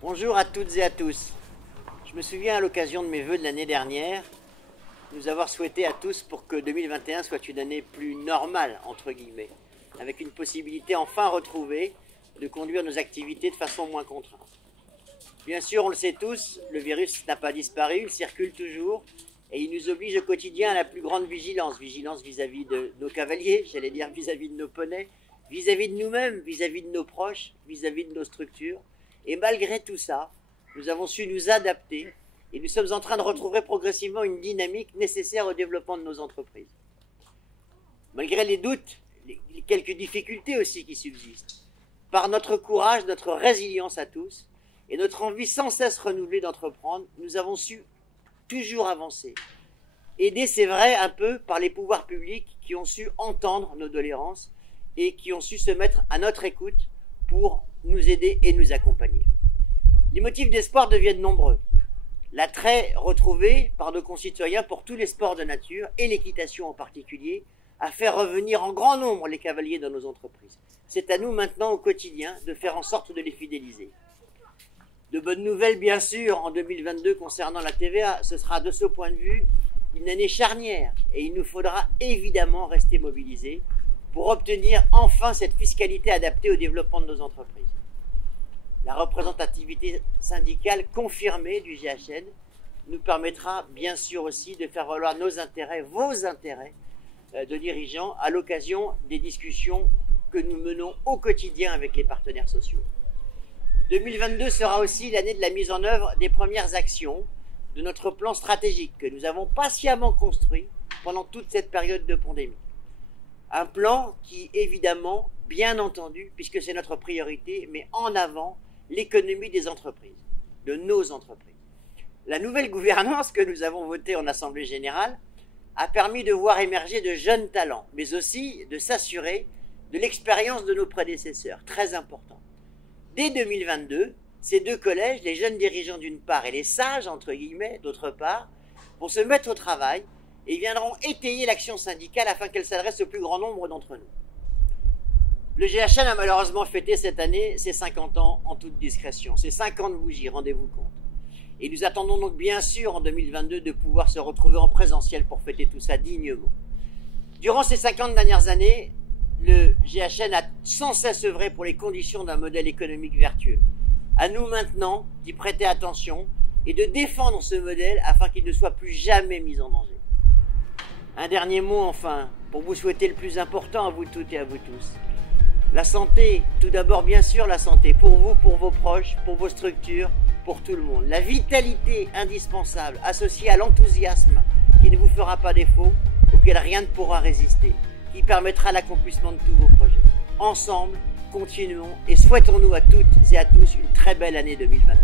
Bonjour à toutes et à tous. Je me souviens à l'occasion de mes vœux de l'année dernière, nous avoir souhaité à tous pour que 2021 soit une année plus normale, entre guillemets, avec une possibilité enfin retrouvée de conduire nos activités de façon moins contrainte. Bien sûr, on le sait tous, le virus n'a pas disparu, il circule toujours et il nous oblige au quotidien à la plus grande vigilance. Vigilance vis-à-vis de nos cavaliers, j'allais dire vis-à-vis de nos poneys, vis-à-vis de nous-mêmes, vis-à-vis de nos proches, vis-à-vis de nos structures. Et malgré tout ça, nous avons su nous adapter et nous sommes en train de retrouver progressivement une dynamique nécessaire au développement de nos entreprises. Malgré les doutes, les quelques difficultés aussi qui subsistent, par notre courage, notre résilience à tous et notre envie sans cesse renouvelée d'entreprendre, nous avons su toujours avancer. Aidés, c'est vrai, un peu par les pouvoirs publics qui ont su entendre nos doléances et qui ont su se mettre à notre écoute pour nous aider et nous accompagner. Les motifs d'espoir deviennent nombreux. L'attrait retrouvé par nos concitoyens pour tous les sports de nature et l'équitation en particulier a fait revenir en grand nombre les cavaliers dans nos entreprises. C'est à nous maintenant au quotidien de faire en sorte de les fidéliser. De bonnes nouvelles bien sûr en 2022 concernant la TVA, ce sera de ce point de vue une année charnière et il nous faudra évidemment rester mobilisés pour obtenir enfin cette fiscalité adaptée au développement de nos entreprises. La représentativité syndicale confirmée du GHN nous permettra bien sûr aussi de faire valoir nos intérêts, vos intérêts de dirigeants à l'occasion des discussions que nous menons au quotidien avec les partenaires sociaux. 2022 sera aussi l'année de la mise en œuvre des premières actions de notre plan stratégique que nous avons patiemment construit pendant toute cette période de pandémie. Un plan qui, évidemment, bien entendu, puisque c'est notre priorité, met en avant l'économie des entreprises, de nos entreprises. La nouvelle gouvernance que nous avons votée en Assemblée générale a permis de voir émerger de jeunes talents, mais aussi de s'assurer de l'expérience de nos prédécesseurs, très important. Dès 2022, ces deux collèges, les jeunes dirigeants d'une part et les sages, entre guillemets, d'autre part, vont se mettre au travail et viendront étayer l'action syndicale afin qu'elle s'adresse au plus grand nombre d'entre nous. Le GHN a malheureusement fêté cette année ses 50 ans en toute discrétion, ses 50 bougies, rendez-vous compte. Et nous attendons donc bien sûr en 2022 de pouvoir se retrouver en présentiel pour fêter tout ça dignement. Durant ces 50 dernières années, le GHN a sans cesse œuvré pour les conditions d'un modèle économique vertueux. À nous maintenant d'y prêter attention et de défendre ce modèle afin qu'il ne soit plus jamais mis en danger. Un dernier mot enfin, pour vous souhaiter le plus important à vous toutes et à vous tous. La santé, tout d'abord bien sûr la santé, pour vous, pour vos proches, pour vos structures, pour tout le monde. La vitalité indispensable associée à l'enthousiasme qui ne vous fera pas défaut, auquel rien ne pourra résister, qui permettra l'accomplissement de tous vos projets. Ensemble, continuons et souhaitons-nous à toutes et à tous une très belle année 2022.